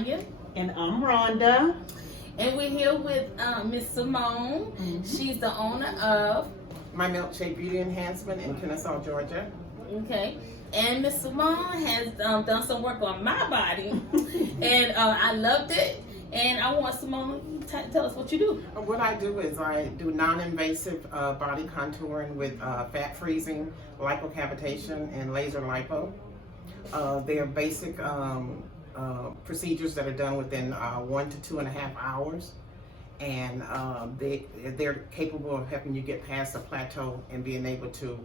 Tanya. And I'm Rhonda. And we're here with Miss Simone. She's the owner of My Milkshake Beauty Enhancement in Kennesaw, Georgia. Okay. And Miss Simone has done some work on my body, and I loved it. And I want Simone to tell us what you do. What I do is I do non-invasive body contouring with fat freezing, lipocavitation, and laser lipo. They are basic procedures that are done within 1 to 2.5 hours. And they're capable of helping you get past a plateau and being able to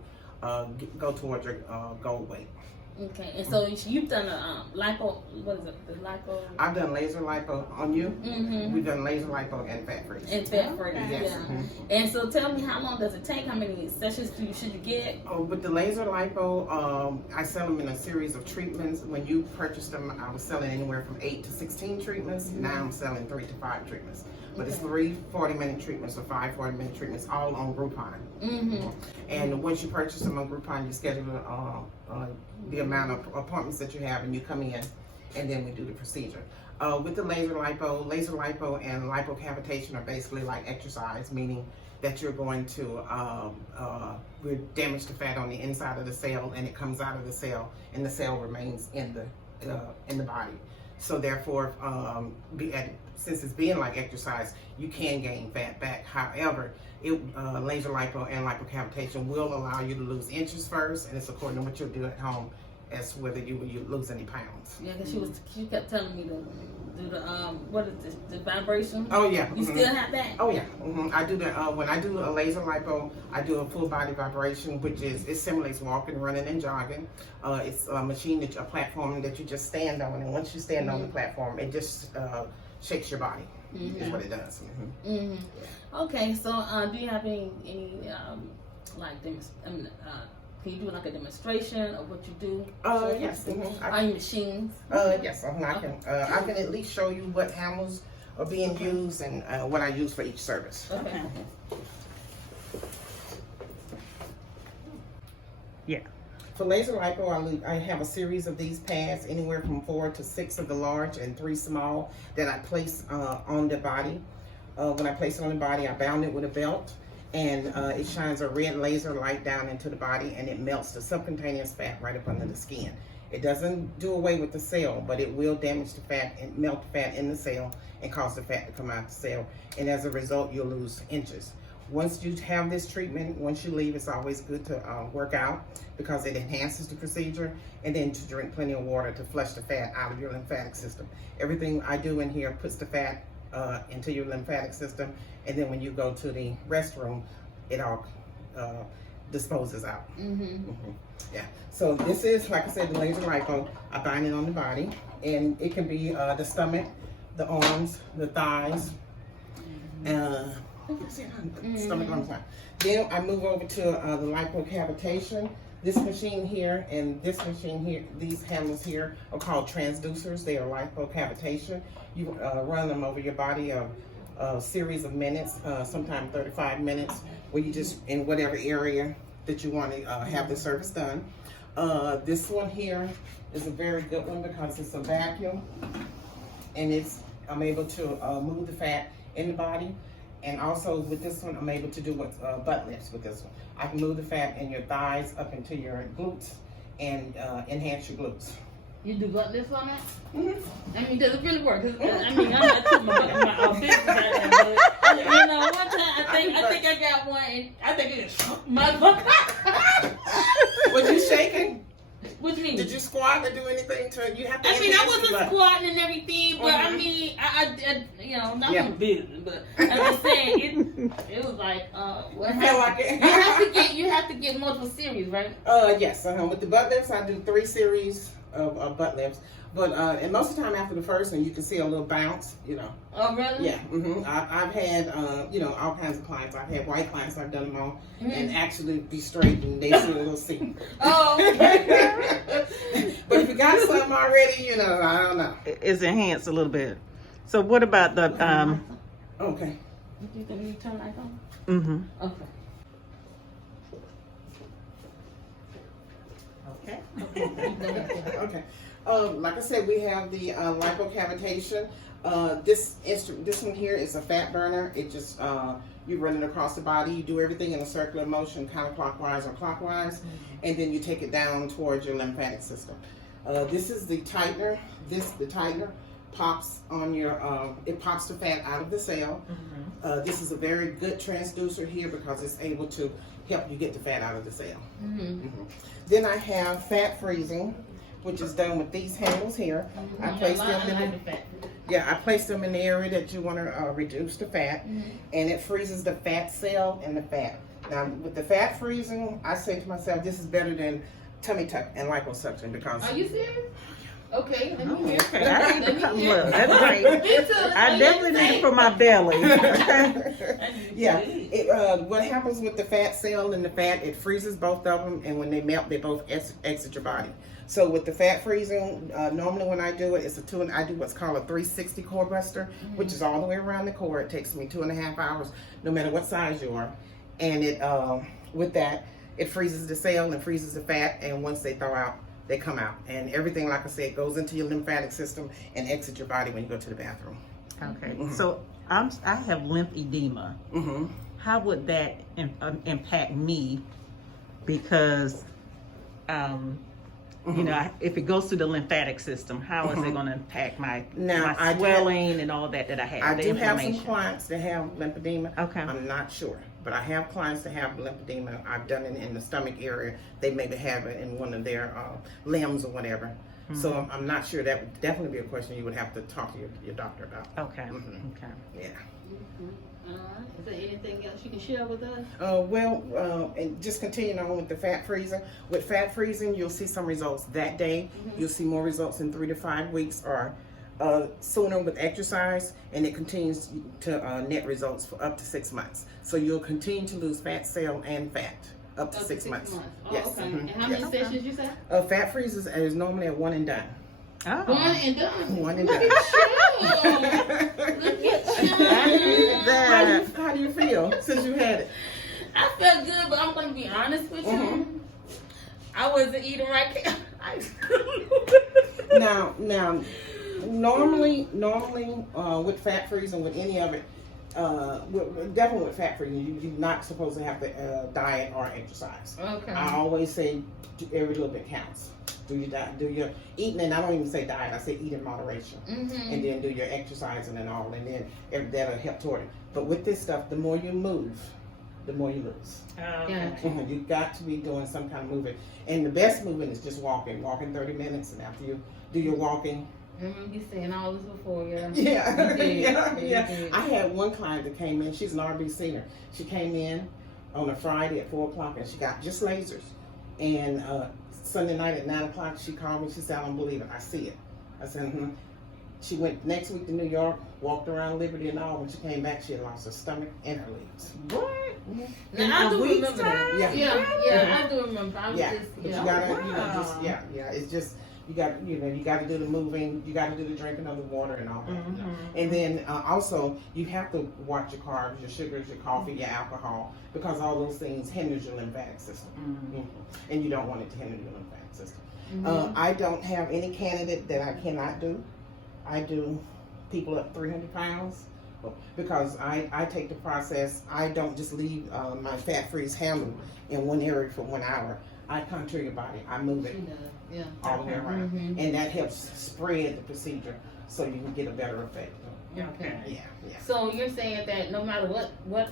go towards your goal weight. Okay, and so you've done a lipo, what is it, the lipo? I've done laser lipo on you. Mm-hmm. We've done laser lipo and fat freeze. And fat free, Yes. yeah. Mhm. And so tell me, how long does it take? How many sessions should you get? Oh, with the laser lipo, I sell them in a series of treatments. When you purchased them, I was selling anywhere from 8 to 16 treatments. Now I'm selling 3 to 5 treatments. But it's 3 40-minute treatments or 5 40-minute treatments, all on Groupon. Mm-hmm. And once you purchase them on Groupon, you schedule the amount of appointments that you have, and you come in, and then we do the procedure. With the laser lipo and lipocavitation are basically like exercise, meaning that you're going to damage the fat on the inside of the cell, and it comes out of the cell, and the cell remains in the body. So therefore, since it's being like exercise, you can gain fat back. However, laser lipo and lipocavitation will allow you to lose inches first, and it's according to what you'll do at home as whether you lose any pounds. Yeah, because she kept telling me to do the what is this, the vibration? Oh yeah. You still have that? Oh yeah. I do the when I do a laser lipo, I do a full body vibration, which it simulates walking, running, and jogging. It's a machine a platform that you just stand on, and once you stand on the platform, it just shakes your body. Is what it does. Okay, so do you have any like can you do like a demonstration of what you do? Yes. On your machines? Yes. I can at least show you what handles are being used and what I use for each service. Okay. Yeah. For laser lipo, I have a series of these pads, anywhere from 4 to 6 of the large and 3 small, that I place on the body. When I place it on the body, I bound it with a belt, and it shines a red laser light down into the body, and it melts the subcutaneous fat right up under the skin. It doesn't do away with the cell, but it will damage the fat and melt the fat in the cell and cause the fat to come out of the cell, and as a result, you'll lose inches. Once you have this treatment, once you leave, it's always good to work out because it enhances the procedure, and then to drink plenty of water to flush the fat out of your lymphatic system. Everything I do in here puts the fat into your lymphatic system, and then when you go to the restroom, it all disposes out. Yeah. So this is, like I said, the laser lipo. I bind it on the body, and it can be the stomach, the arms, the thighs. Stomach, arms, thighs. Then I move over to the lipocavitation. This machine here and this machine here, these handles here are called transducers. They are lipocavitation. You run them over your body a series of minutes, sometimes 35 minutes, where you just, in whatever area that you want to have the service done. This one here is a very good one because it's a vacuum, and I'm able to move the fat in the body. And also with this one, I'm able to do butt lifts with this one. I can move the fat in your thighs up into your glutes and enhance your glutes. You do butt lifts on that? I mean, does it really work? I mean, I'm not putting my business out there, but you know, one time I think I got one, and I think it is my butt. Was you shaking? What do you mean? Did you squat or do anything to it? You have to. I mean, I enhance your wasn't butt. squatting and everything, but I mean, I you know, not Yeah. in business, but I'm just saying, it was like, what You feel like it? you have to get multiple series, right? Yes. With the butt lifts, I do 3 series of butt lifts. But and most of the time after the first one, you can see a little bounce, you know. Oh, really? Yeah. I've had all kinds of clients. I've had white clients I've done them on, and actually be straight, and they see a little C. Oh, okay. But if you got something already, you know, I don't know. It's enhanced a little bit. So what about the Okay. You think you turn lights on? mhm. Okay. Okay. Okay. Like I said, we have the lipocavitation. This one here is a fat burner. It just you run it across the body. You do everything in a circular motion, counterclockwise or clockwise, and then you take it down towards your lymphatic system. This is the tightener. The tightener pops on your. It pops the fat out of the cell. This is a very good transducer here because it's able to help you get the fat out of the cell. Then I have fat freezing, which is done with these handles here. I place them in I place them in the area that you want to reduce the fat, and it freezes the fat cell and the fat. Now, with the fat freezing, I say to myself, this is better than tummy tuck and liposuction because. Are you serious? Okay, let me hear. Okay, I need to come look. That's Me great. too. I definitely need it for my belly. Yeah, what happens with the fat cell and the fat, it freezes both of them, and when they melt, they both exit your body. So with the fat freezing, normally when I do it, I do what's called a 360 core buster, which is all the way around the core. It takes me 2.5 hours, no matter what size you are. And it with that, it freezes the cell and freezes the fat, and once they thaw out, they come out. And everything, like I said, goes into your lymphatic system and exits your body when you go to the bathroom. Okay, so I have lymphedema. How would that impact me? Because, you know, if it goes through the lymphatic system, how is it going to impact my swelling and all that I have? I do have some clients that have lymphedema. Okay. I'm not sure, but I have clients that have lymphedema. I've done it in the stomach area. They maybe have it in one of their limbs or whatever. So I'm not sure. That would definitely be a question you would have to talk to your doctor about. Okay. Okay. Yeah. Is there anything else you can share with us? And just continuing on with the fat freezing. With fat freezing, you'll see some results that day. You'll see more results in 3 to 5 weeks or sooner with exercise, and it continues to net results for up to 6 months. So you'll continue to lose fat cell and fat up to 6 months. Oh, Yes. okay. And how many sessions you said? Fat freezes is normally a one and done. Oh. One and done. One and done. Look at you. How do you feel since you had it? I felt good, but I'm going to be honest with you. I wasn't eating right. Now, normally, with fat freezing, with any of it, definitely with fat freezing, you're not supposed to have to diet or exercise. Okay. I always say every little bit counts. Do your eating, and I don't even say diet. I say eat in moderation, and then do your exercising and all, and then that'll help toward it. But with this stuff, the more you move, the more you lose. You got to be doing some kind of movement, and the best movement is just walking 30 minutes, and after you do your walking. You saying all this before, yeah. Yeah. I had one client that came in. She's an RB senior. She came in on a Friday at 4 o'clock, and she got just lasers. And Sunday night at 9 o'clock, she called me. She said, "I don't believe it. I see it." I said, She went next week to New York, walked around Liberty and all. When she came back, she had lost her stomach and her legs. What? Now, I do remember that. Yeah. I do remember. I was But you gotta, it's just, you got to do the moving, you got to do the drinking of the water and all that. And then also, you have to watch your carbs, your sugars, your coffee, your alcohol, because all those things hinders your lymphatic system. And you don't want it to hinder your lymphatic system. I don't have any candidate that I cannot do. I do people up 300 pounds because I take the process. I don't just leave my fat freeze handle in one area for 1 hour. I contour your body. I move it all the way around. And that helps spread the procedure so you can get a better effect. Okay. Yeah. So you're saying that no matter what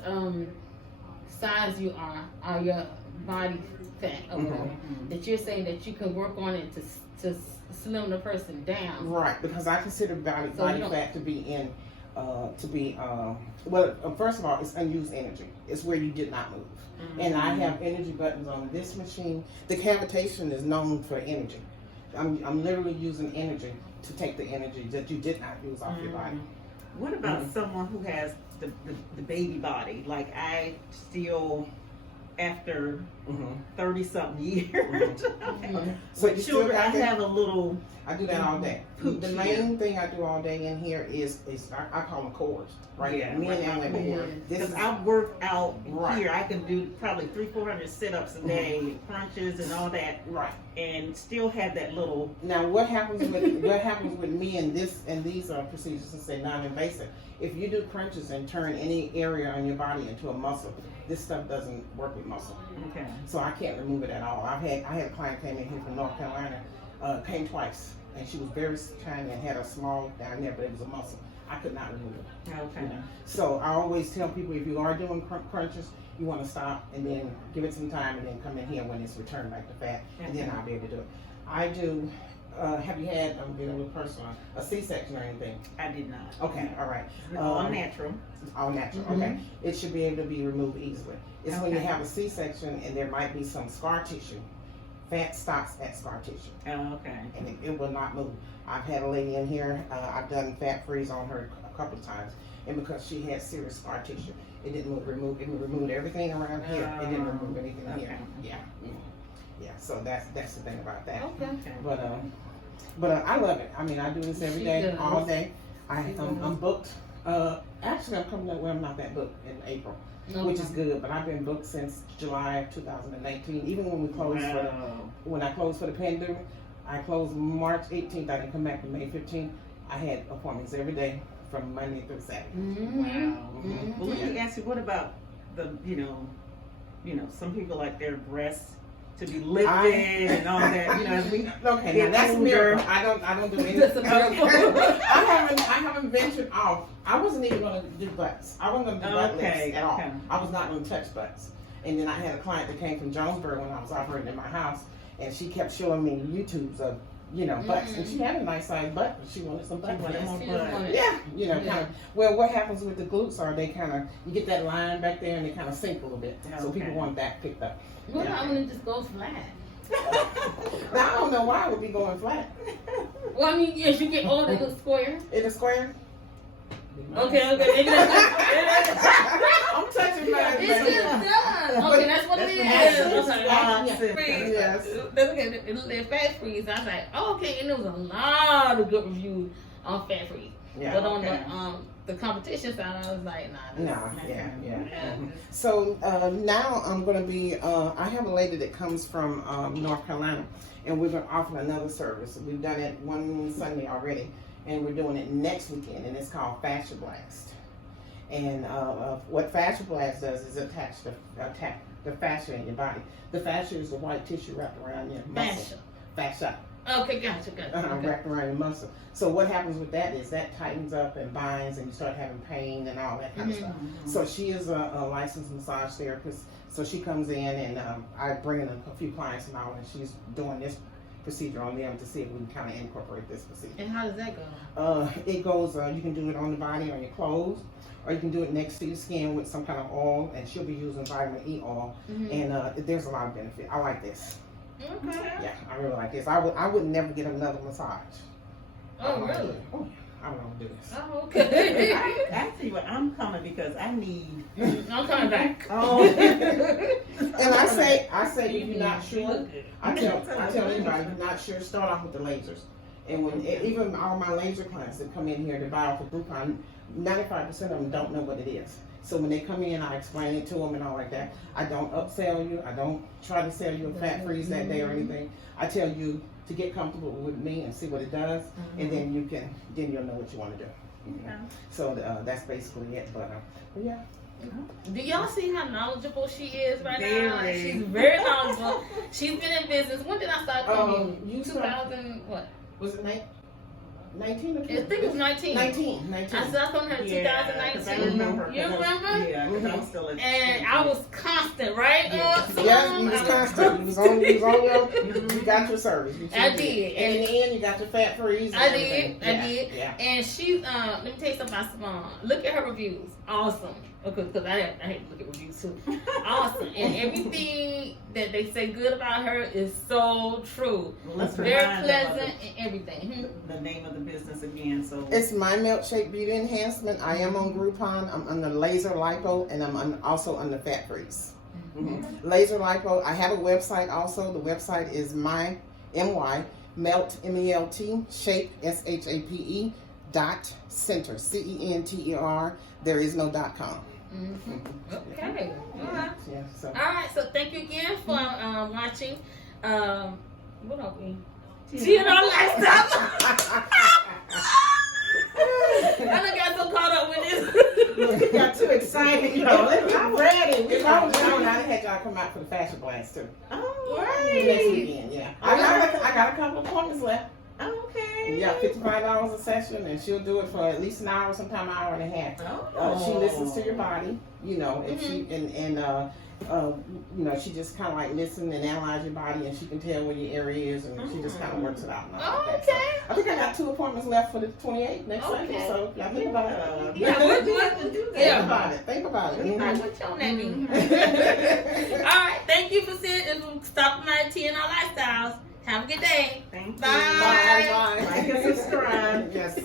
size you are your body fat or whatever, that you're saying that you can work on it to slim the person down. Right, because I consider body fat to be first of all, it's unused energy. It's where you did not move. And I have energy buttons on this machine. The cavitation is known for energy. I'm literally using energy to take the energy that you did not use off your body. What about someone who has the baby body? Like I still after Mhm. 30-something years. Okay. So you still Children, I got that? have a little. I do that all day. Pooch The here. main thing I do all day in here is I call them cords, right? Yeah, Men right, and right, women. right. This Because is I work out Right. here, I can do probably 300-400 sit-ups a day, crunches and all that, right. and still have that little. Now, what happens with me and these procedures, since they're non-invasive? If you do crunches and turn any area on your body into a muscle, this stuff doesn't work with muscle, Okay. so I can't remove it at all. I had a client came in here from North Carolina, came twice, and she was very tiny and had a small down there, but it was a muscle. I could not remove it. Okay. So I always tell people, if you are doing crunches, you want to stop and then give it some time and then come in here when it's returned back to fat, and then I'll be able to do it. I do. Have you had, I'm being a little personal, a C-section or anything? I did not. Okay, all right. All natural. All natural, Mhm. okay. It should be able to be removed easily. It's when you Okay. have a C-section and there might be some scar tissue. Fat stops at scar tissue, Oh, okay. and it will not move. I've had a lady in here, I've done fat freeze on her a couple of times, and because she had serious scar tissue, it didn't remove everything around here. It didn't remove anything here. Okay. Yeah, yeah. So that's the thing about that. Okay. Okay. But I love it. I mean, I do this every She day, does. all day. She I'm does. booked. Actually, I'm coming up where I'm not that booked in April, which is good. But I've been booked since July of 2019. Even when we closed Wow. when I closed for the pandemic, I closed March 18th. I didn't come back to May 15th. I had appointments every day from Monday through Saturday. Mm-hmm. Wow. Mhm. Well, let me ask you, what about the, some people like their breasts to be lifted and all that, as we Okay, get now that's a older. miracle. I don't do anything. That's a miracle. I haven't ventured off. I wasn't even gonna do butts. I wasn't gonna do butt lifts Okay, at all. okay. I was not gonna touch butts. And then I had a client that came from Jonesboro when I was operating in my house, and she kept showing me YouTubes of butts, and she had a nice sized butt, but she wanted some butt wanted lifts. more She butt. just wanted- Yeah, Yeah. kind of. Well, what happens with the glutes are they kind of, you get that line back there and they kind of sink a little bit. So Okay. people want that picked up. What about when it just goes flat? Now I don't know why it would be going flat. Well, I mean, as you get older, it looks square. In a square. Okay. Maybe that's I'm touching mine. it just does. Okay, that's what it is. That's Okay. what Freeze. Yes. That's okay. The fat freeze. I was like, oh, okay, and there was a lot of good reviews on fat freeze. Yeah. But on okay. the competition side, I was like, nah. No, yeah. Yeah. So now I'm going to be, I have a lady that comes from North Carolina, and we're going to offer another service. We've done it one Sunday already, and we're doing it next weekend, and it's called Fascia Blast. And what Fascia Blast does is attack the fascia in your body. The fascia is the white tissue wrapped around your muscle. Fascia. Okay, gotcha. Okay. Wrapped around your muscle. So what happens with that is that tightens up and binds, and you start having pain and all that kind of stuff. So she is a licensed massage therapist. So she comes in, and I bring in a few clients and all, and she's doing this procedure on them to see if we can kind of incorporate this procedure. And how does that go? It goes, you can do it on the body, on your clothes, or you can do it next to your skin with some kind of oil, and she'll be using vitamin E oil, and there's a lot of benefit. I like this. Okay. Yeah, I really like this. I would never get another massage. Oh, really? Oh, I don't want to do this. Oh, okay. I tell you what, I'm coming because I need. I'm coming back. Oh. And I say, if you're not sure, I tell anybody, if you're not sure, start off with the lasers. And when even all my laser clients that come in here to buy off of Groupon, 95% of them don't know what it is. So when they come in, I explain it to them and all like that. I don't upsell you. I don't try to sell you a fat freeze that day or anything. I tell you to get comfortable with me and see what it does, and then you'll know what you want to do. So that's basically it. But yeah. Do y'all see how knowledgeable she is right now? Very. She's very knowledgeable. She's been in business. When did I start coming? You 2000 what? Was it 19 or 20? I think it was 19. 19. I started coming her in Yeah, 'cause I 2019. remember. You remember? Yeah, because I was still at And I was constant, right? Yeah. Yeah, you was constant. You was on you got your service. You I did. did. And in the end, you got your fat freeze. And I everything. did. Yeah. And she's let me tell you something about Savon. Look at her reviews. Awesome. Because I had to look at reviews too. Awesome. And everything that they say good about her is so true. Well, let's It's very remind them of pleasant and everything. the name of the business again. So It's My Milkshake Beauty Enhancement. I am on Groupon. I'm under Laser Lipo, and I'm also under Fat Freeze. Laser lipo. I have a website also. The website is melt MELT shape SHAPE .center CENTER. There is no .com. Okay. All right. Yeah. So. All right. So thank you again for watching. What are we? TNR Lifestyle. I done got so caught up with this. You got too excited, you know. I'm ready. We already know. I had y'all come out for the Fashion Blast too. Oh, Next Right. weekend, yeah. I got a couple of appointments left. okay. Yeah, $55 a session, and she'll do it for at least an hour, sometime an hour and a half. She listens to your body, you know, if she you know, she just kind of like listen and analyze your body, and she can tell where your area is, and she just kind of works it out. And all that. Okay. So, I think I got 2 appointments left for the 28th next Sunday, Okay. so y'all think about it. Yeah, what do Think about it. Think about it. Like, Mhm. what your name mean? All right. Thank you for stopping by TNR Lifestyles. Have a good day. Thank you. Bye. Bye. Like and subscribe. Yes.